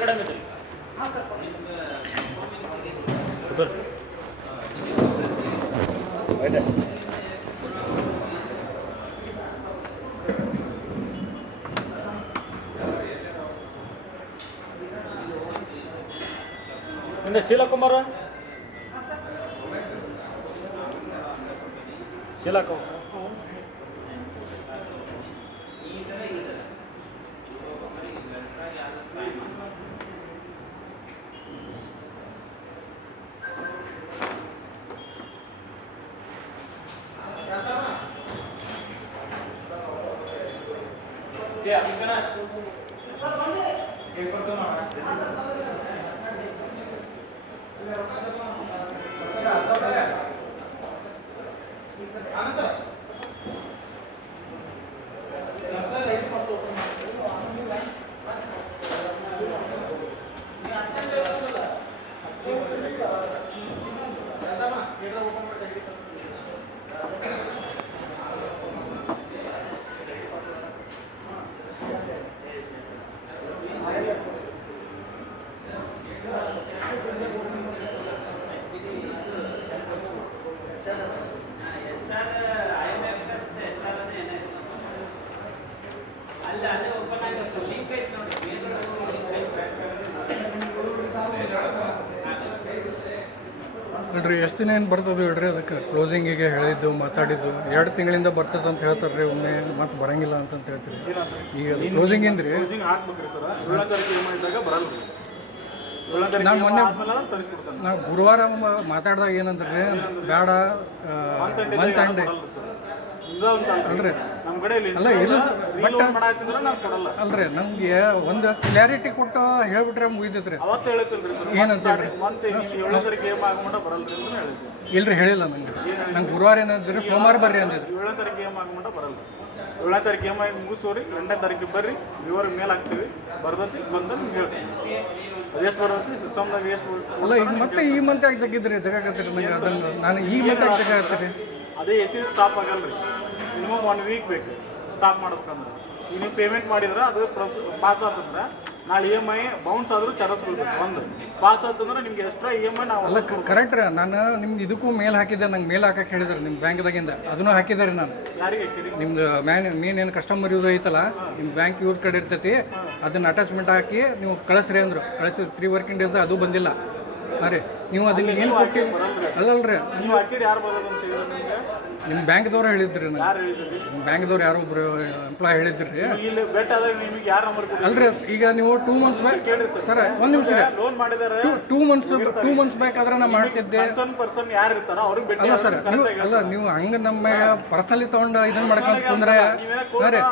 कड़ा में हाँ सर शीला कुमार शीला कुमार ಹೇಳ್ರಿ ಎಷ್ಟು ದಿನ ಏನು ಬರ್ತದೆ ಹೇಳ್ರಿ ಅದಕ್ಕೆ ಕ್ಲೋಸಿಂಗಿಗೆ ಹೇಳಿದ್ದು ಮಾತಾಡಿದ್ದು 2 ತಿಂಗಳಿಂದ ಬರ್ತದೆ ಅಂತ ಹೇಳ್ತಾರೆ ರೀ ಒಮ್ಮೆ ಮತ್ತೆ ಬರಂಗಿಲ್ಲ ಅಂತಂತ ಹೇಳ್ತೀರಿ ಈಗ ಕ್ಲೋಸಿಂಗ್ ಏನು ರೀ ನಾನು ಮೊನ್ನೆ ನಾವು ಗುರುವಾರ ಮಾತಾಡಿದಾಗ ಏನಂದ್ರೆ ಬೇಡ ಮಂತ್ ಎಂಡ್ ಅಲ್ರಿ ಅಲ್ಲ ಇದು ಬಟ್ ಅಲ್ರಿ ನಮ್ಗೆ ಒಂದು ಕ್ಲಾರಿಟಿ ಕೊಟ್ಟು ಹೇಳ್ಬಿಟ್ರೆ ಮುಗಿತೈತ್ರಿ ಏನಂತ ಇಲ್ರಿ ಹೇಳಿಲ್ಲ ನಂಗೆ ಗುರುವಾರ ಏನಂದ್ರಿ ಸೋಮವಾರ ಬರ್ರಿ ಅಂದಿದ್ರು 7ನೇ ತಾರೀಕು ಗೇಮ್ ಆಗಮಟ ಬರಲ್ಲ 7ನೇ ತಾರೀಕು ಗೇಮ್ ಆಗಿ ಮುಗಿಸೋರಿ 8ನೇ ತಾರೀಕು ಬರ್ರಿ ವಿವರ ಮೇಲೆ ಹಾಕ್ತೀವಿ ಬರ್ದತಿ ಬಂದ ಹೇಳ್ತೀವಿ ಎಷ್ಟು ಬರ್ತೈತಿ ಸಿಸ್ಟಮ್ದಾಗ ಎಷ್ಟು ಅಲ್ಲ ಈಗ ಮತ್ತೆ ಈ ಮಂತ್ ಯಾಕೆ ಜಗ್ಗಿದ್ರಿ ಜಗಾಕತ್ತೀರಿ ನಂಗೆ ಅದನ್ನು ನಾನು ಈ ಮಂತ್ ಯಾಕೆ ಜಗಾಕತ್ತೀರಿ ಅದೇ ಎ ಸಿ ಸ್ಟಾಪ್ ಆಗಲ್ಲ ರೀ ಮಿನಿಮಮ್ 1 ವೀಕ್ ಬೇಕು ಸ್ಟಾಪ್ ಮಾಡ್ಬೇಕಂದ್ರೆ ಈಗ ನೀವು ಪೇಮೆಂಟ್ ಮಾಡಿದ್ರೆ ಅದು ಪಾಸ್ ಆತಂದ್ರೆ ನಾಳೆ ಇ ಎಮ್ ಐ ಬೌನ್ಸ್ ಆದರೂ ಚಾರ್ಜಸ್ ಬೀಳ್ಬೇಕು ಒಂದು ಪಾಸ್ ಆತಂದ್ರೆ ನಿಮ್ಗೆ ಎಕ್ಸ್ಟ್ರಾ ಇ ಎಮ್ ಐ ನಾವು ಅಲ್ಲ ಕರೆಕ್ಟ್ ರೀ ನಾನು ನಿಮ್ದು ಇದಕ್ಕೂ ಮೇಲ್ ಹಾಕಿದ್ದೆ ನಂಗೆ ಮೇಲ್ ಹಾಕಕ್ಕೆ ಹೇಳಿದ್ರಿ ನಿಮ್ಮ ಬ್ಯಾಂಕ್ದಾಗಿಂದ ಅದನ್ನು ಹಾಕಿದ್ದಾರೆ ನಾನು ಯಾರಿಗೆ ಹಾಕಿರಿ ನಿಮ್ದು ಮೇನ್ ಏನು ಕಸ್ಟಮರ್ ಯೂಸ್ ಐತಲ್ಲ ನಿಮ್ಮ ಬ್ಯಾಂಕ್ ಯೂಸ್ ಕಡೆ ಇರ್ತೈತಿ ಅದನ್ನು ಅಟ್ಯಾಚ್ಮೆಂಟ್ ಹಾಕಿ ನೀವು ಕಳಿಸ್ರಿ ಅಂದರು ಕಳಿಸಿ 3 ವರ್ಕಿಂಗ್ ಡೇಸ್ ಅದು ಬಂದಿಲ್ಲ ಹಾಂ ರೀ ನೀವು ಅದನ್ನ ಏನು ಕೊಟ್ಟು ಅಲ್ಲಲ್ರಿ ನೀವು ಹಾಕಿರಿ ಯಾರು ಬರೋದು ಅಂತ ಹೇಳಿದ್ರೆ ನಿಮಗೆ ನಿಮ್ಮ ಬ್ಯಾಂಕ್ದವ್ರು ಹೇಳಿದ್ರಿ ನಾನು ಯಾರು ಹೇಳಿದ್ರಿ ನಿಮ್ಮ ಬ್ಯಾಂಕ್ದವ್ರು ಯಾರೋ ಒಬ್ರು ಎಂಪ್ಲಾಯ್ ಹೇಳಿದ್ರಿ ಇಲ್ಲಿ ಬೆಟ್ ಆದಾಗ ನಿಮಗೆ ಯಾರು ನಂಬರ್ ಕೊಡಿ ಅಲ್ರಿ ಈಗ ನೀವು 2 ಮಂತ್ಸ್ ಬ್ಯಾಕ್ ಕೇಳ್ರಿ ಸರ್ ಒಂದು ನಿಮಿಷ ಲೋನ್ ಮಾಡಿದ್ದಾರೆ 2 ಮಂತ್ಸ್ ಬ್ಯಾಕ್ ಆದ್ರೆ ನಾನು ಮಾಡ್ತಿದ್ದೆ ಪರ್ಸನ್ ಯಾರು ಇರ್ತಾರ ಅವ್ರಿಗೆ ಬೆಟ್ ಅಲ್ಲ ಸರ್ ಅಲ್ಲ ನೀವು ಹಂಗೆ ನಮ್ಮ ಪರ್ಸನಲಿ ತೊಗೊಂಡು ಇದನ್ನ ಮಾಡ್ಕೊಂಡು ಕುಂದ್ರೆ ರೀ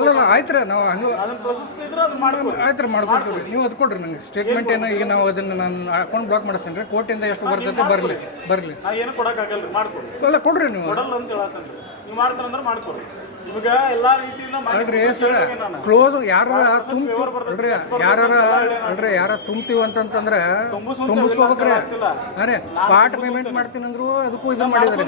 ಅಲ್ಲ ಆಯ್ತು ರೀ ನಾವು ಹಂಗೆ ಅದನ್ನ ಪ್ರೊಸೆಸ್ ಇದ್ರೆ ಅದು ಮಾಡ್ಬೋದು ಆಯ್ತು ರೀ ಮಾಡ್ಕೊಡ್ತೀವಿ ನೀವು ಅದು ಕೊಡ್ರಿ ನಂಗೆ ಸ್ಟೇಟ್ಮೆಂಟ್ ಏನೋ ಈಗ ನಾವು ಅದನ್ನು ನಾನು ಅಕೌಂಟ್ ಬ್ಲಾಕ್ ಮಾಡಿಸ್ತೀನಿ ರೀ ಕೋರ್ಟಿಂದ ಎಷ್ಟು ಬರ್ತೈತೆ ಬರಲಿ ನಾ ಏನು ಕೊಡೋಕ್ಕಾಗಲ್ಲ ರೀ ಮಾಡ್ಕೊಡಿ ಅಲ್ಲ ಕೊಡ್ರಿ ನೀವು ಕೊಡಲ್ಲ ಅಂತ ಹೇಳತ್ತಂದ್ರೆ ನೀವು ಮಾಡ್ತಾರಂದ್ರೆ ಮಾಡ್ಕೊಡಿ ನಿಮ್ಗ ಎಲ್ಲಾ ರೀತಿಯಿಂದ ಅಲ್ರಿ ಸರ್ ಕ್ಲೋಸ್ ಯಾರ ಯಾರ ತುಂಬ್ತೀವಿ ಅಂತಂತಂದ್ರೆ ತುಂಬಿಸ್ಕೋಬೇಕ್ರಿ ಅರೆ ಪಾರ್ಟ್ ಪೇಮೆಂಟ್ ಮಾಡ್ತೀನಿ ಅಂದ್ರು ಅದಕ್ಕೂ ಇದು ಮಾಡಿದ್ರಿ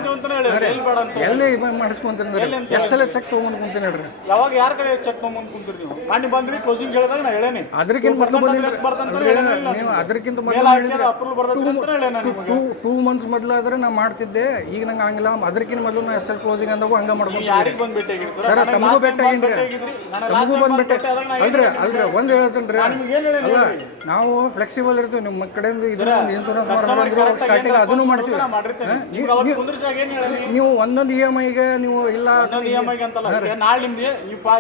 ಎಲ್ಲಿ ಮಾಡಿಸ್ಕೊಂತೀನಿ ಎಷ್ಟು ಸಲ ಚೆಕ್ ತೊಗೊಂಡು ಕುಂತೀನಿ ಹೇಳ್ರಿ ಯಾವಾಗ ಯಾರ ಕಡೆ ಚೆಕ್ ತೊಗೊಂಡು ಕುಂತೀರಿ ನೀವು ಮಾಡಿ ಬಂದ್ರಿ ಕ್ಲೋಸಿಂಗ್ ಹೇಳಿದಾಗ ನಾ ಹೇಳೇನಿ ಅದಕ್ಕಿಂತ ನೀವು ಅದಕ್ಕಿಂತ ಮೊದಲು 2 ಮಂತ್ಸ್ ಮೊದಲಾದ್ರೆ ನಾ ಮಾಡ್ತಿದ್ದೆ ಈಗ ನಂಗೆ ಹಂಗಿಲ್ಲ ಅದಕ್ಕಿಂತ ಮೊದಲು ನಾ ಎಸ್ ಎಲ್ ಕ್ಲೋಸಿಂಗ್ ಅಂದಾಗ ಹಂಗ ಮಾಡ್ಕೊಂಡು ಯಾರಿಗೆ ಬಂದು ಭೇಟಿ ಸರ್ ತಮಗೂ ಭೇಟಿಯಾಗಿನ್ರಿ ತಮಗೂ ಬಂದು ಭೇಟಿ ಅಲ್ರಿ ಒಂದು ಹೇಳ್ತೇನೆ ಅಲ್ಲ ನಾವು ಫ್ಲೆಕ್ಸಿಬಲ್ ಇರ್ತೀವಿ ನಿಮ್ಮ ಕಡೆಯಿಂದ ಇದೊಂದು ಇನ್ಸೂರೆನ್ಸ್ ಮಾಡಿದ್ರು ಸ್ಟಾರ್ಟಿಂಗ್ ಅದನ್ನು ಮಾಡಿಸ್ತೀವಿ ನೀವು ಒಂದೊಂದು ಇ ಎಮ್ ಐಗೆ ನೀವು ಇಲ್ಲ ಇ ಎಮ್ ಐಗೆ ಅಂತಲ್ಲ ನಾಳೆ ನಿಮ್ದು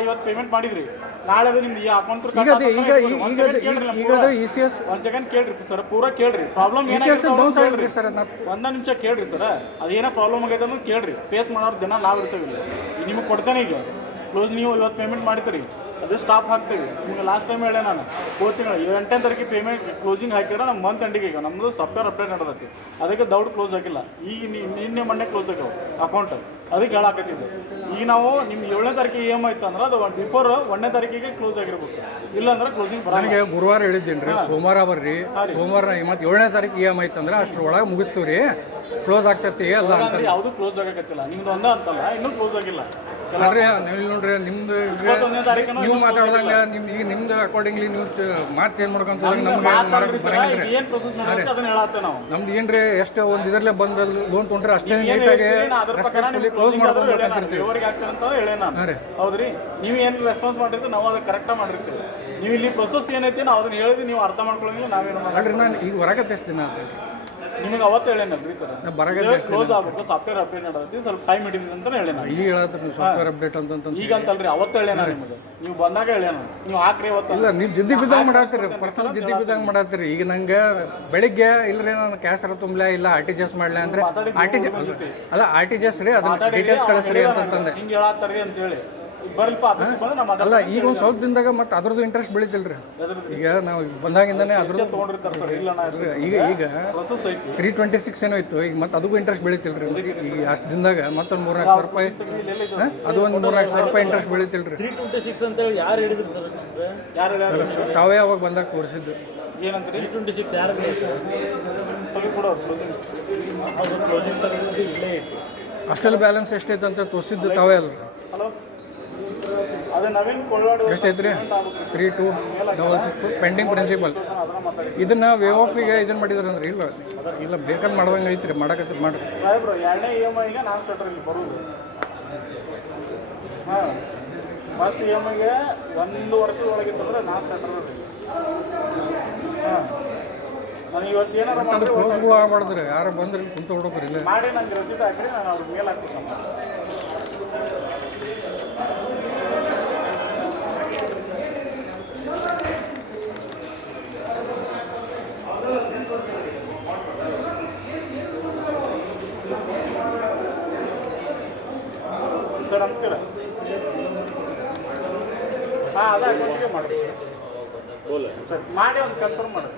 ಇವತ್ತು ಪೇಮೆಂಟ್ ಮಾಡಿದ್ರಿ ನಾಳೆ ಅದು ನಿಮ್ದು ಅಕೌಂಟ್ ಈಗ ಇ ಸಿ ಎಸ್ ಒಂದು ಸೆಕೆಂಡ್ ಕೇಳ್ರಿ ಸರ್ ಪೂರಾ ಕೇಳ್ರಿ ಪ್ರಾಬ್ಲಮ್ ಹೇಳ್ರಿ ಸರ್ ಒಂದ ನಿಮಿಷ ಕೇಳ್ರಿ ಸರ್ ಅದೇನೋ ಪ್ರಾಬ್ಲಮ್ ಆಗೈತೆ ಅನ್ನೋದು ಕೇಳ್ರಿ ಫೇಸ್ ಮಾಡೋರು ದಿನ ನಾವು ಇರ್ತೀವಿ ನಿಮಗೆ ಕೊಡ್ತೇನೆ ಈಗ ಕ್ಲೋಸ್ ನೀವು ಇವತ್ತು ಪೇಮೆಂಟ್ ಮಾಡ್ತೀರಿ ಅದು ಸ್ಟಾಪ್ ಹಾಕ್ತೀವಿ. ನಿಮ್ಗೆ ಲಾಸ್ಟ್ ಟೈಮ್ ಹೇಳೇ ನಾನು ತಿಂಗಳು 8ನೇ ತಾರೀಕಿಗೆ ಪೇಮೆಂಟ್ ಕ್ಲೋಸಿಂಗ್ ಹಾಕಿದ್ರೆ ನಮ್ಮ ಮಂತ್ ಎಂಡಿಗೆ ಈಗ ನಮ್ಮದು ಸಾಫ್ಟ್ವೇರ್ ಅಪ್ಡೇಟ್ ನಡೆದೈತಿ, ಅದಕ್ಕೆ ದೌಡ್ ಕ್ಲೋಸ್ ಆಗಿಲ್ಲ. ಈಗ ನಿನ್ನೆ ಮೊನ್ನೆ ಕ್ಲೋಸ್ ಆಗ್ಯಾವ ಅಕೌಂಟ್, ಅದಕ್ಕೆ ಹೇಳಾಕತ್ತಿದ್ದೆ. ಈಗ ನಾವು ನಿಮ್ಗೆ 7ನೇ ತಾರೀಕಿಗೆ EMI ಇತ್ತು ಅಂದ್ರೆ ಅದು ಬಿಫೋರ್ 1ನೇ ತಾರೀಕಿಗೆ ಕ್ಲೋಸ್ ಆಗಿರ್ಬೇಕು, ಇಲ್ಲಾಂದ್ರೆ ಕ್ಲೋಸಿಂಗ್ ಬರಲ್ಲ. ನನಗೆ ಗುರುವಾರ ಹೇಳಿದ್ದೀನಿ ರೀ, ಸೋಮವಾರ ಬರ್ರಿ, ಸೋಮವಾರ ಮತ್ತು 7ನೇ ತಾರೀಕು EMI ಇತ್ತಂದ್ರೆ ಅಷ್ಟರೊಳಗೆ ಮುಗಿಸ್ತೀವಿ ರೀ, ಕ್ಲೋಸ್ ಆಗ್ತೈತಿ ಅಲ್ಲ ಅಂತ. ಯಾವುದು ಕ್ಲೋಸ್ ಆಗಕತ್ತಿಲ್ಲ, ನಿಮ್ದು ಒಂದೇ ಅಂತಲ್ಲ, ಇನ್ನೂ ಕ್ಲೋಸ್ ಆಗಿಲ್ಲ. ಅಲ್ರಿ ನೀವು ನೋಡ್ರಿ ನಿಮ್ದು ನೀವು ಮಾತಾಡ್ದಂಗೆ ಈಗ ನಿಮ್ದು ಅಕಾರ್ಡಿಂಗ್ಲಿ ನೀವು ಮಾತು ಚೇಂಜ್ ಮಾಡ್ಕೊಂತ ನಮ್ಗೆ ಏನು ಪ್ರೊಸೆಸ್ ಮಾಡೋದು ಅದನ್ನ ಹೇಳತ್ತೇವೆ ನಾವು. ನಮ್ದು ಏನ್ರಿ ಎಷ್ಟು ಒಂದು ಇದರಲ್ಲೇ ಬಂದು ಲೋನ್ ತೊಗೊಂಡ್ರೆ ಅಷ್ಟೇ ನೀಟಾಗಿ ರೆಸ್ಪೆಕ್ಟ್ಫುಲಿ ಕ್ಲೋಸ್ ಮಾಡ್ಕೊಂಡ್ಬಿಟ್ಟಿರ್ತೀವಿ. ಇವರಿಗೆ ಆಗ್ತದೆ ಅಂತ ಹೇಳೇ ನಾನು. ಹೌದ್ರಿ, ನೀವು ಏನು ರೆಸ್ಪಾನ್ಸ್ ಮಾಡಿರ್ತೀವಿ ನಾವು ಅದಕ್ಕೆ ಕರೆಕ್ಟಾಗಿ ಮಾಡಿರ್ತೀವಿ. ನೀವು ಇಲ್ಲಿ ಪ್ರೊಸೆಸ್ ಏನೈತಿ ನಾವು ಅದನ್ನ ಹೇಳಿದ್ವಿ, ನೀವು ಅರ್ಥ ಮಾಡ್ಕೊಳ್ಳೋಂಗಿಲ್ಲ, ನಾವೇನು ಅಲ್ರಿ. ನಾನು ಈಗ ಹೊರಗೆ ಎಷ್ಟು ದಿನ ಅಂತ ನಿಮಗೆ ಅವತ್ತು ಹೇಳೇನಲ್ರಿ ಸರ್, ಬರಗತ್ತೆ ಕ್ಲೋಸ್ ಆಗಬೇಕು, ಸಾಫ್ಟ್ವೇರ್ ಅಪ್ಡೇಟ್ ಮಾಡೋದು ಸ್ವಲ್ಪ ಟೈಮ್ ಹಿಡಿದಿದೆ ಅಂತ ಹೇಳೇನ. ಈಗ ಹೇಳತ್ರಿ ಸಾಫ್ಟ್ವೇರ್ ಅಪ್ಡೇಟ್ ಅಂತ ಈಗ ಅಂತಲ್ರಿ, ಅವತ್ತು ಹೇಳೇನ ನಿಮಗೆ, ನೀವು ಬಂದಾಗ ಹೇಳೇನ, ನೀವು ಹಾಕ್ರಿ ಅವತ್ತು. ಇಲ್ಲ, ನೀವು ಜಿದ್ದಿ ಬಿದ್ದಂಗೆ ಮಾಡತ್ತೀರಿ, ಪರ್ಸನಲ್ ಜಿದ್ದಿ ಬಿದ್ದಂಗೆ ಮಾಡತ್ತೀರಿ. ಈಗ ನಂಗೆ ಬೆಳಿಗ್ಗೆ ಇಲ್ಲರಿ ನಾನು ಕ್ಯಾಶ್ ತುಂಬಲ ಇಲ್ಲ RTGS ಮಾಡ್ಲಾ ಅಂದ್ರೆ RTGS ರೀ, ಅದನ್ನ ಡೀಟೇಲ್ಸ್ ಕಳಿಸ್ರಿ ಅಂತಂದೆ. ಹಿಂಗೆ ಹೇಳತ್ತಾರಿ ಅಂತೇಳಿ ಬರಲ್ಪ ಆಫೀಸಿಗೆ ಬಂದ್ರೆ ನಮ್ಮ ಅಲ್ಲ, ಈಗ ಒಂದು ಸ್ವಲ್ಪ ದಿನದಾಗ ಮತ್ತೆ ಅದ್ರದ್ದು ಇಂಟ್ರೆಸ್ಟ್ ಬೆಳಿತಿಲ್ರಿ. ಈಗ ನಾವು ಬಂದಾಗಿಂದಾನೆ ಅದ್ರದ್ದು ತೊಗೊಂಡಿರ್ತಾರೆ ಸರ್. ಇಲ್ಲ ಈಗ ಪ್ರೊಸೆಸ್ ಐತಿ 326 ಏನೋ ಇತ್ತು, ಈಗ ಮತ್ತೆ ಅದಕ್ಕೂ ಇಂಟ್ರೆಸ್ಟ್ ಬೆಳಿತಿಲ್ರಿ. ಈಗ ಅಷ್ಟು ದಿನದಾಗ ಮತ್ತೊಂದು 3-4 ಸಾವಿರ ರೂಪಾಯಿ, ಅದು ಒಂದು 3-4 ಸಾವಿರ ರೂಪಾಯಿ ಇಂಟ್ರೆಸ್ಟ್ ಬೆಳಿತಿಲ್ರಿ. 326 ಅಂತ ಹೇಳಿ ಯಾರು ಹೇಳಿದ್ರು ಸರ್? ಯಾರು ಹೇಳಿ ತಾವೇ ಅವಾಗ ಬಂದಾಗ ತೋರಿಸಿದ್ದು. ಏನಂತ 326 ಯಾರು ಕೊಡೋ ಕ್ಲೋಸಿಂಗ್ ತಗೊಂಡು ಇಲ್ಲೇ ಇತ್ತು. ಅಷ್ಟೆಲ್ಲ ಬ್ಯಾಲೆನ್ಸ್ ಎಷ್ಟೈತೆ ಅಂತ ತೋರಿಸಿದ್ದು ತಾವೇ ಅಲ್ರಿ. ಹಲೋ, ಅದೇ ನವೀನ್ ಕೊಳ್ಳಾಡು ಎಷ್ಟೈತ್ರಿ? 3266 ಪೆಂಡಿಂಗ್ ಪ್ರಿನ್ಸಿಪಲ್. ಇದನ್ನ ವೇವ್ ಆಫಿಗೆ ಇದನ್ನ ಮಾಡಿದಾರೆ ಅಂದ್ರೆ ಇಲ್ಲ ಬೇಕಂತ ಮಾಡ್ದಂಗೆ ಐತ್ರಿ, ಮಾಡಕತ್ತಿ ಮಾಡ್ರಿ ಸಾಹೇಬ್ರು. 2ನೇ EMIಗೆ ನಾನ್ ಸ್ಟಾರ್ಟರ್ ಇಲ್ಲಿ ಬರೋದು. ಹಾಂ, ಫಸ್ಟ್ EMIಗೆ 1 ವರ್ಷದ ಒಳಗಿತ್ತಂದ್ರೆ ನಾನ್ ಸ್ಟಾರ್ಟರ್. ಹಾಂ, ನಾನು ಇವತ್ತು ಏನಾರ ಮಾಡಿ ಕ್ಲೋಸ್ಗಳು ಆಗ್ಬಾರ್ದ್ರಿ, ಯಾರು ಬಂದ್ರೆ ಕುಂತ ಹುಡುಕ್ರಿ ಇಲ್ಲ ಮಾಡಿ ನಂಗೆ ರೆಸಿಟ್ ಹಾಕ್ರಿ, ನಾನು ಅವ್ರ ಮೇಲೆ ಹಾಕ್ತೀನಿ. ಸರ್ ನಮಸ್ಕಾರ. ಹಾಂ, ಅದೇ ಅಕೌಂಟಿಗೆ ಮಾಡಿ ಸರ್, ಮಾಡಿ ಒಂದು ಕನ್ಫರ್ಮ್ ಮಾಡಿ.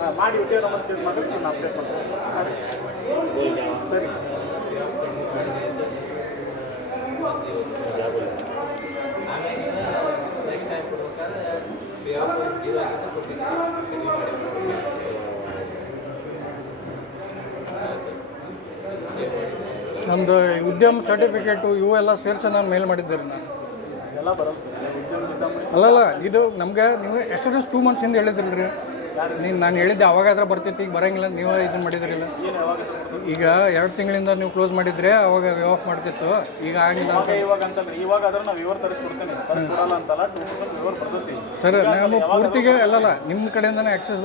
ಹಾಂ, ಮಾಡಿ UTI ನಂಬರ್ ಶೇರ್ ಮಾಡಿ, ನಾನು ಅಪ್ಡೇಟ್ ಮಾಡ್ತೀನಿ. ಸರಿ ಸರ್. ನಮ್ಮದು ಉದ್ಯಮ ಸರ್ಟಿಫಿಕೇಟು ಇವೆಲ್ಲ ಸೇರಿಸಿ ನಾನು ಮೇಲ್ ಮಾಡಿದ್ದೆ ರೀ. ನಾನು ಎಲ್ಲ ಬರಲ್ಲ ಸರ್, ಅಲ್ಲಲ್ಲ, ಇದು ನಮ್ಗೆ ನೀವು ಎಕ್ಸ್ಪೀರಿಯನ್ಸ್ 2 months ಹಿಂದೆ ಹೇಳಿದ್ರಲ್ಲ ರೀ. ನಾನು ಹೇಳಿದ್ದೆ ಅವಾಗಾದ್ರೆ ಬರ್ತಿತ್ತು, ಈಗ ಬರೋಂಗಿಲ್ಲ, ನೀವು ಇದನ್ನು ಮಾಡಿದ್ರಿಲ್ಲ. ಈಗ 2 ತಿಂಗಳಿಂದ ನೀವು ಕ್ಲೋಸ್ ಮಾಡಿದ್ರೆ ಅವಾಗ ವೇವ್ ಆಫ್ ಮಾಡ್ತಿತ್ತು, ಈಗ ಆಗಿಲ್ಲ. ಇವಾಗ ಅಂತಲ್ರಿ, ಇವಾಗ ಆದ್ರೆ ನಾವು ವಿವರ ತರಿಸ್ಕೊಡ್ತೇನೆ, ತರಿಸ್ಕೊಡಲ್ಲ ಅಂತಲ್ಲ, 2% ವಿವರ ಬರ್ತೈತಿ ಸರ್. ನಾವು ಪೂರ್ತಿಗೆ ಅಲ್ಲಲ್ಲ, ನಿಮ್ಮ ಕಡೆಯಿಂದನೇ ಆಕ್ಸೆಸ್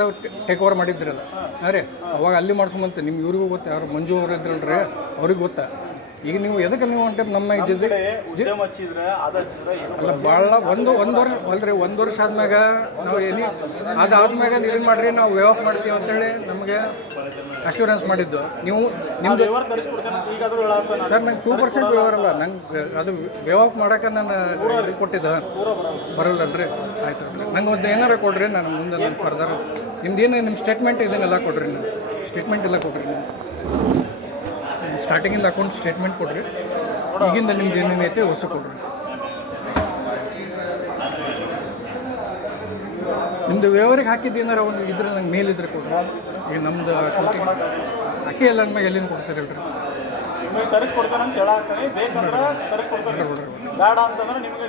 ಟೇಕ್ ಓವರ್ ಮಾಡಿದ್ರಲ್ಲ. ಅರೆ ಅವಾಗ ಅಲ್ಲಿ ಮಾಡ್ಸ್ಕೊಂಬಂತೆ, ನಿಮ್ಮ ಇವ್ರಿಗೂ ಗೊತ್ತಾ, ಯಾರು ಮಂಜು ಅವರು ಇದ್ರಲ್ರಿ, ಅವ್ರಿಗೆ ಗೊತ್ತಾ. ಈಗ ನೀವು ಎದಕ್ಕೆ ನೀವು ಒಂದು ಟೈಮ್ ನಮ್ಮ ಉದ್ಯಮ ಹಚ್ಚಿದ್ರೆ ಅಲ್ಲ ಭಾಳ ಒಂದು ವರ್ಷ ಅಲ್ರಿ, 1 ವರ್ಷ ಆದ್ಮ್ಯಾಗ ನಾವು ಅದಾದ್ಮ್ಯಾಗ ಏನು ಮಾಡ್ರಿ ನಾವು ವೇವ್ ಆಫ್ ಮಾಡ್ತೀವಿ ಅಂತೇಳಿ ನಮಗೆ ಅಶ್ಯೂರೆನ್ಸ್ ಮಾಡಿದ್ದು. ನೀವು ನಿಮ್ಮ ಸರ್ ನಂಗೆ 2% ವ್ಯವಹಾರ ಅಲ್ಲ, ನಂಗೆ ಅದು ವೇವ್ ಆಫ್ ಮಾಡೋಕೆ ನಾನು ಇದು ಕೊಟ್ಟಿದ್ದೆ ಬರಲ್ಲಲ್ರಿ. ಆಯ್ತು ನಂಗೆ ಒಂದು ಏನಾರ ಕೊಡ್ರಿ, ನಾನು ಮುಂದೆ ನಾನು ಫರ್ದರ್ ನಿಮ್ದೇನು ನಿಮ್ಮ ಸ್ಟೇಟ್ಮೆಂಟ್ ಇದನ್ನೆಲ್ಲ ಕೊಡ್ರಿ, ನೀವು ಸ್ಟೇಟ್ಮೆಂಟ್ ಎಲ್ಲ ಕೊಡ್ರಿ. ನೀವು ಸ್ಟಾರ್ಟಿಂಗಿಂದ ಅಕೌಂಟ್ ಸ್ಟೇಟ್ಮೆಂಟ್ ಕೊಡ್ರಿ, ಈಗಿಂದ ನಿಮ್ದು ಏನೇನೈತೆ ಹೊಸ ಕೊಡ್ರಿ. ನಿಮ್ಮದು ವ್ಯವಹಾರಕ್ಕೆ ಹಾಕಿದ್ದು ಏನಾರ ಒಂದು ಇದ್ರೆ ನಂಗೆ ಮೇಲ್ ಇದ್ರೆ ಕೊಡ್ರಿ. ಈಗ ನಮ್ದು ಅಕ್ಕಿ ಎಲ್ಲ ಅಂದ್ಮೇಲೆ ಎಲ್ಲಿಂದ ಕೊಡ್ತೀರಲ್ರಿ? ನಿಮಗೆ ತರಿಸ್ಕೊಡ್ತಾನೆ ಅಂತ ಹೇಳಾಗ್ತಾನೆ, ಬೇಕಂದ್ರೆ ತರಿಸ್ಕೊಡ್ತಾರೆ, ಬೇಡ ಅಂತಂದ್ರೆ ನಿಮಗೆ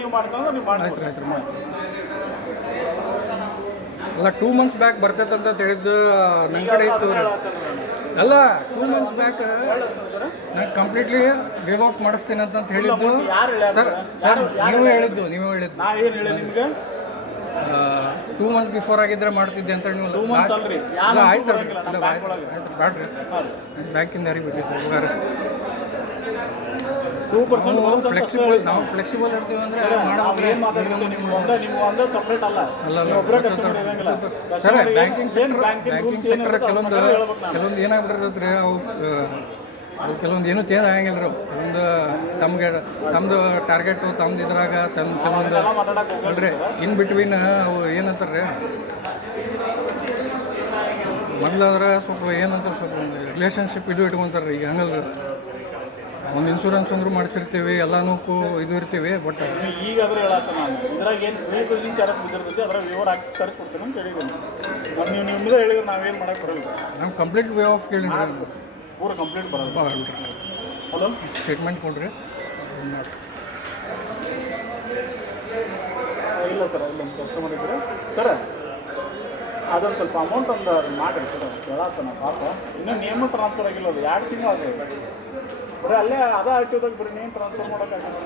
ನೀವು ಮಾಡ್ಕೊಂಡ್ರೆ ನೀವು ಆಯ್ತು ಆಯ್ತು ಮಾಡಿ. ಅಲ್ಲ 2 months ಬ್ಯಾಕ್ ಬರ್ತೈತೆ ಅಂತ ಹೇಳಿದ್ದು ನನ್ನ ಕಡೆ ಇತ್ತು. ಅಲ್ಲ 2 months ಬ್ಯಾಕ್ ನಾನು ಕಂಪ್ಲೀಟ್ಲಿ ವೇವ್ ಆಫ್ ಮಾಡಿಸ್ತೀನಿ ಅಂತ ಹೇಳಿದ್ದು ಸರ್. ಸರ್ ನೀವೇ ಹೇಳಿದ್ದು ನಾ ಏನು ಹೇಳಿ ನಿಮ್ಗೆ 2 months ಬಿಫೋರ್ ಆಗಿದ್ರೆ ಮಾಡ್ತಿದ್ದೆ ಅಂತ ನೀವು. 2 months ಅಲ್ರಿ, ಆಯ್ತು ಬ್ಯಾಡ್ರಿ, ಬ್ಯಾಂಕಿಂದ ಯಾರಿಗೆ ಬೇಕಿತ್ತು ವ್ಯವಹಾರ. 2% ಫ್ಲೆಕ್ಸಿಬಲ್, ನಾವು ಫ್ಲೆಕ್ಸಿಬಲ್ ಇರ್ತೀವಿ ಅಂದರೆ ಸಪ್ರೇಟ್ ಅಲ್ಲ. ಸರ್ ಬ್ಯಾಂಕಿಂಗ್ ಸೆಕ್ಟರ್ ಕೆಲವೊಂದು ಏನಾಗ್ಬಿಟ್ಟಿರ್ತೈತೆ ರೀ, ಅವು ಕೆಲವೊಂದು ಏನೂ ಚೇಂಜ್ ಆಗಂಗಿಲ್ಲ ರೀ. ಕೆಲವೊಂದು ತಮ್ಗೆ ತಮ್ಮದು ಟಾರ್ಗೆಟು ತಮ್ದು ಇದ್ರಾಗ ಕೆಲವೊಂದು ಎಲ್ಲ ಮಾತಾಡಕ್ಕೆ ಹೋಗಲ್ಲ ಅಲ್ರಿ ಇನ್ ಬಿಟ್ವೀನ್ ಅವು ಏನಂತಾರೆ ಮೊದಲಾದ್ರೆ ಸ್ವಲ್ಪ ಏನಂತಾರೆ ಸ್ವಲ್ಪ ರಿಲೇಷನ್ಶಿಪ್ ಇದು ಇಟ್ಕೊತಾರೆ ರೀ. ಈಗ ಹಂಗಲ್ರಿ ಒಂದು ಇನ್ಶೂರೆನ್ಸ್ ಅಂದ್ರೂ ಮಾಡಿಸಿರ್ತೀವಿ ಎಲ್ಲನೂ ಇದು ಇರ್ತೀವಿ. ಬಟ್ ಈಗಾದ್ರೂ ಹೇಳತ್ತ ನಾನು ಇದ್ರಾಗ ಏನು ಪ್ರೀ ಚಾರ್ಜ್ ಬಿದ್ದಿರ್ತೈತಿ ಅದ್ರಾಗ ವಿವರ ಹಾಕಿ ತರಿಸ್ಕೊಡ್ತೀನಿ ಅಂತ ಹೇಳಿದ್ದೀನಿ. ಮತ್ತು ನೀವು ನಿಮ್ಮದೇ ಹೇಳಿದ್ರೆ ನಾವೇನು ಮಾಡಕ್ಕೆ ಬರಲ್ಲ. ನಮ್ಗೆ ಕಂಪ್ಲೀಟ್ ವೇ ಆಫ್ ಕೇಳಿ ಪೂರ ಕಂಪ್ಲೀಟ್ ಬರೋದು. ಅಲ್ರಿ ಹಲೋ ಸ್ಟೇಟ್ಮೆಂಟ್ ಕೊಡ್ರಿ. ಇಲ್ಲ ಸರ್ ಇಲ್ಲ ಕಸ್ಟಮರ್ ಇದ್ದರೆ ಸರ್ ಅದೊಂದು ಸ್ವಲ್ಪ ಅಮೌಂಟ್ ಒಂದು ಮಾಡಿರಿ ಸರ್ ಹೇಳತ್ತ ಪಾಪ ಇನ್ನೂ ನೇಮು ಟ್ರಾನ್ಸ್ಫರ್ ಆಗಿಲ್ಲ ಅದು 2 ತಿಂಗಳು ಆಗೈತೆ ಬರೀ ಅಲ್ಲೇ ಅದೇ ಆಕ್ಟಿವ್ದಾಗ ಬರೀ ನೇಮ್ ಟ್ರಾನ್ಸ್ಫರ್ ಮಾಡೋಕ್ಕಾಗಲ್ಲ.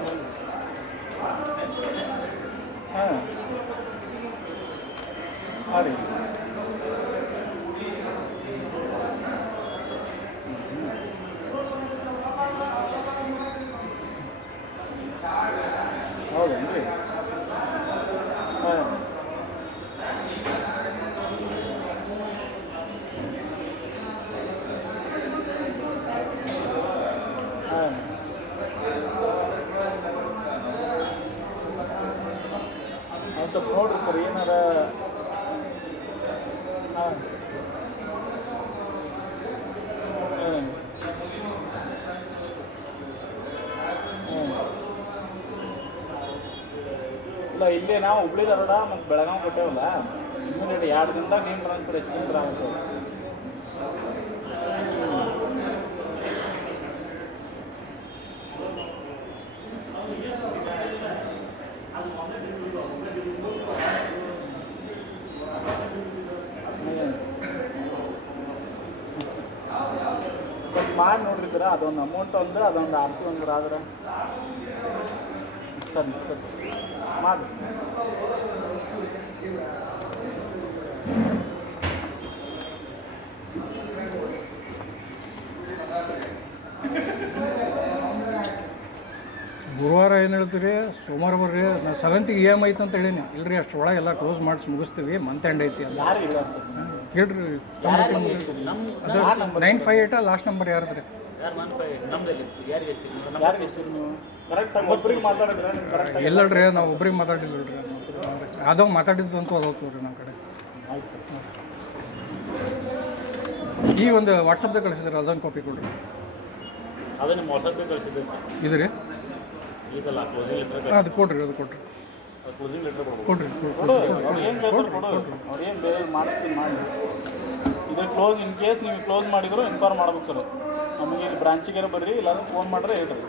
ಹಾಂ ಹಾಂ ರೀ ಹೌದೇನು ರೀ ಹಾಂ ಹಾಂ ಒಂದು ಸ್ವಲ್ಪ ನೋಡಿರಿ ಸರ್ ಏನಾರ ಹಾಂ ಹಾಂ ಇಲ್ಲ ಇಲ್ಲೇ ನಾವು ಹುಬ್ಳಿ ಧಾರವಾಡ ಮತ್ತು ಬೆಳಗಾವಿ ಕೊಟ್ಟೇವಲ್ಲ ಇಮ್ಮಿಡಿಯೇಟ್ 2 ದಿನದಾಗ ನೇಮ್ ಟ್ರಾನ್ಸ್ಫರ್ ಎಷ್ಟು ಆಗುತ್ತೆ. ಸ್ವಲ್ಪ ಮಾಡಿ ನೋಡ್ರಿ ಸರ್ ಅದೊಂದು ಅಮೌಂಟ್ ಒಂದು ಅದೊಂದು ಆರಿಸಿ ಒಂದು ಆದ್ರೆ ಸರಿ ಸರಿ ಮಾಡಿ ಗುರುವಾರ ಏನು ಹೇಳ್ತೀರಿ ಸೋಮವಾರ ಬರ್ರಿ ನಾನು 7th EMI ಐತೆ ಅಂತ ಹೇಳೀನಿ. ಇಲ್ರಿ ಅಷ್ಟರೊಳಗೆ ಎಲ್ಲ ಕ್ಲೋಸ್ ಮಾಡಿಸಿ ಮುಗಿಸ್ತೀವಿ ಮಂತ್ ಎಂಡ್ ಐತಿ ಅಂತ ಯಾರು ಇಲ್ಲ ಸರ್ ಕೇಳ್ರಿ. ಅದು 958 ಲಾಸ್ಟ್ ನಂಬರ್ ಯಾರ್ದ್ರಿ? ಯಾರು ನಮ್ದು ಯಾರಿಗೆ ಹೆಚ್ಚಿಲ್ಲ ಯಾರಿಗೆ ಹೆಚ್ಚು ನೀವು ಕರೆಕ್ಟಾಗಿ ಒಬ್ಬರಿಗೆ ಮಾತಾಡಿದ್ರೆ ನೀವು ಕರೆಕ್ಟಾಗಿ ಇಲ್ಲಲ್ರಿ ನಾವು ಒಬ್ರಿಗೆ ಮಾತಾಡಿಲ್ಲಲ್ರಿ. ಅದು ಮಾತಾಡಿದ್ದು ಅಂತೂ ಅದು ಹೋಗ್ತೀವಿ ರೀ ನಮ್ಮ ಕಡೆ. ಆಯ್ತು ಈ ಒಂದು ವಾಟ್ಸಪ್ದಾಗ ಕಳಿಸಿದ್ರೆ ಅದೊಂದು ಕಾಪಿ ಕೊಡ್ರಿ. ಅದು ನಿಮ್ಮ ವಾಟ್ಸಪ್ಗೆ ಕಳಿಸಿದ್ದೆ ಇದು ರೀ ಇದಲ್ಲ ಕ್ಲೋಸಿಂಗ್ ಲೆಟರ್ ಅದು ಕೊಡ್ರಿ ಅದು ಕೊಡ್ರಿ ಕ್ಲೋಸಿಂಗ್ ಲೆಟರ್ ಕೊಡ್ರಿ ಕೊಡು ಅವ್ರು ಏನು ಕೇಳ್ತಾರೆ ಕೊಡು ಅವ್ರು ಏನು ಬೇರೆ ಮಾಡಿಸ್ತೀನಿ ಮಾಡಿ ಇದು ಕ್ಲೋಸ್ ಇನ್ ಕೇಸ್ ನೀವು ಕ್ಲೋಸ್ ಮಾಡಿದ್ರು ಇನ್ಫಾರ್ಮ್ ಮಾಡ್ಬೇಕು ಸರ್ ನಮಗೆ ಇಲ್ಲಿ ಬ್ರಾಂಚಿಗೆ ಬರ್ರಿ ಇಲ್ಲಾಂದ್ರೆ ಫೋನ್ ಮಾಡಿದ್ರೆ ಹೇಳ್ರಿ.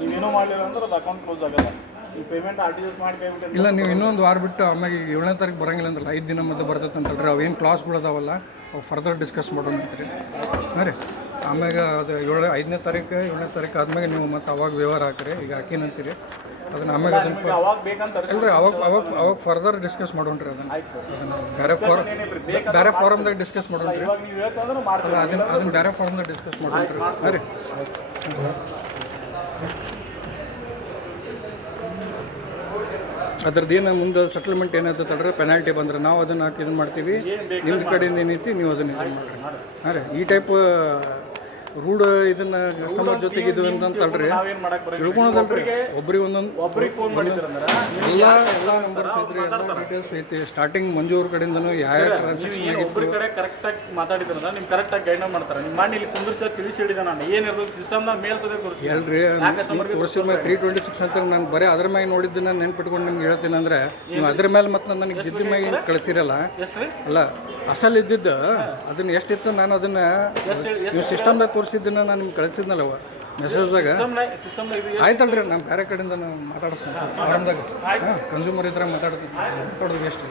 ನೀವೇನೂ ಮಾಡಲಿಲ್ಲ ಅಂದ್ರೆ ಅದು ಅಕೌಂಟ್ ಕ್ಲೋಸ್ ಆಗಲ್ಲ. ನೀವು ಪೇಮೆಂಟ್ RTGS ಮಾಡಿ ಕೈಬಿಟ್ಟು ಇಲ್ಲ ನೀವು ಇನ್ನೊಂದು ವಾರ ಬಿಟ್ಟು ಆಮೇಲೆ 7ನೇ ತಾರೀಕು ಬರೋಂಗಿಲ್ಲ ಅಂದ್ರೆ 5 ದಿನ ಮಧ್ಯೆ ಬರ್ತೈತೆ ಅಂತಲ್ರಿ. ಅವೇನು ಕ್ಲಾಸ್ಗಳು ಅದಾವಲ್ಲ ಅವು ಫರ್ದರ್ ಡಿಸ್ಕಸ್ ಮಾಡೋಣ ಅಂತ್ರಿ. ಹಾಂ ರೀ ಆಮ್ಯಾಗ ಅದು 5ನೇ ತಾರೀಕು ಆದ್ಮೇಲೆ ನೀವು ಮತ್ತೆ ಅವಾಗ ವ್ಯವಹಾರ ಹಾಕ್ರಿ. ಈಗ ಹಾಕಿನಂತೀರಿ ಅದನ್ನ ಆಮ್ಯಾಗ ಅದನ್ನು ಅವಾಗ ಬೇಕಂತ ಅಲ್ರಿ ಅವಾಗ ಫರ್ದರ್ ಡಿಸ್ಕಸ್ ಮಾಡೋಣ್ರಿ. ಅದನ್ನು ಬೇರೆ ಫಾರಮ್ದಾಗ ಡಿಸ್ಕಸ್ ಮಾಡೋಣ್ರಿ. ಇವಾಗ ನೀವು ಹೇಳ್ತಂದ್ರೆ ಮಾಡ್ತೀವಿ. ಅದನ್ನ ಬೇರೆ ಫಾರಮ್ದಾಗ ಡಿಸ್ಕಸ್ ಮಾಡೋಣ್ರಿ. ಹಾಂ ರೀ ಅದ್ರದ್ದು ಏನು ಮುಂದೆ ಸೆಟಲ್ಮೆಂಟ್ ಏನಾಯ್ತು ತಡ್ರೆ ಪೆನಾಲ್ಟಿ ಬಂದ್ರೆ ನಾವು ಅದನ್ನು ಹಾಕಿ ಇದನ್ನು ಮಾಡ್ತೀವಿ. ನಿಮ್ದು ಕಡೆಯಿಂದ ಏನೈತಿ ನೀವು ಅದನ್ನು ಇದನ್ನು ಮಾಡಿರಿ. ಹಾಂ ರೀ ಈ ಟೈಪ್ ರೂಢ ಇದನ್ನು ಕಸ್ಟಮರ್ ಜೊತೆಗೆ ಇದು ಅಂತಲ್ರಿ ನಾವೇನು ಮಾಡಕ್ಕೆ ಬರೋದು ತಿಳ್ಕೊಳೋದಲ್ರಿ. ಒಬ್ರಿಗೆ ಒಂದೊಂದು ಒಬ್ರಿಗೆ ಫೋನ್ ಮಾಡಿದ್ರಂದ್ರೆ ಎಲ್ಲ ನಂಬರ್ಸ್ ಐತ್ರಿ ಎಲ್ಲ ಡೀಟೇಲ್ಸ್ ಐತಿ. ಸ್ಟಾರ್ಟಿಂಗ್ ಮಂಜು ಅವ್ರ ಕಡೆಯಿಂದನೂ ಯಾವ ಟ್ರಾನ್ಸಾಕ್ಷನ್ ಆಗಿತ್ತು ಒಬ್ಬರ ಕಡೆ ಕರೆಕ್ಟಾಗಿ ಮಾತಾಡಿದ್ರಂದ್ರೆ ನಿಮ್ಗೆ ಕರೆಕ್ಟಾಗಿ ಗೈಡ್ ಮಾಡ್ತಾರೆ. ನಿಮ್ಮ ಮಾಡಿ ಇಲ್ಲಿ ಕುಂದಿರ್ಸ ತಿಳಿಸಿ ಹೇಳಿದ ನಾನು ಏನಿರೋದು ಸಿಸ್ಟಮ್ದಾಗ ಮೇಲ್ಸೋದೇ ಗೊತ್ತು. ಹೇಳ್ರಿ ತೋರಿಸಿದ ಮೇಲೆ 326 ಅಂತ ನಾನು ಬರೀ ಅದ್ರ ಮ್ಯಾಗ ನೋಡಿದ್ದನ್ನ ನೆನ್ಪಿಟ್ಕೊಂಡು ನಿಮ್ಗೆ ಹೇಳ್ತೀನಿ ಅಂದ್ರೆ ನೀವು ಅದ್ರ ಮೇಲೆ ಮತ್ತೆ ನನಗೆ ಜಿದ್ದ ಮ್ಯಾಗ ಕಳಿಸಿರಲ್ಲ ಎಷ್ಟು ರೀ ಅಲ್ಲ ಅಸಲ್ ಇದ್ದಿದ್ದು ಅದನ್ನ ಎಷ್ಟಿತ್ತು ನಾನು ಅದನ್ನ ನೀವು ಸಿಸ್ಟಮ್ದಾಗ ತೋರಿಸಿದ್ದನ್ನ ನಾನು ನಿಮ್ಗೆ ಕಳಿಸಿದ್ನಲ್ಲ ಮೆಸೇಜ್ದಾಗ ಸಿಸ್ಟಮ್ದಾಗ ಇದು ಆಯ್ತಲ್ರಿ ನಾನು ಬೇರೆ ಕಡೆಯಿಂದ ನಾನು ಮಾತಾಡಿಸ್ತೀನಿ ಫಾರಮ್ದಾಗ ಕನ್ಸ್ಯೂಮರ್ ಇದ್ರಾಗ ಮಾತಾಡೋದು ಎಷ್ಟು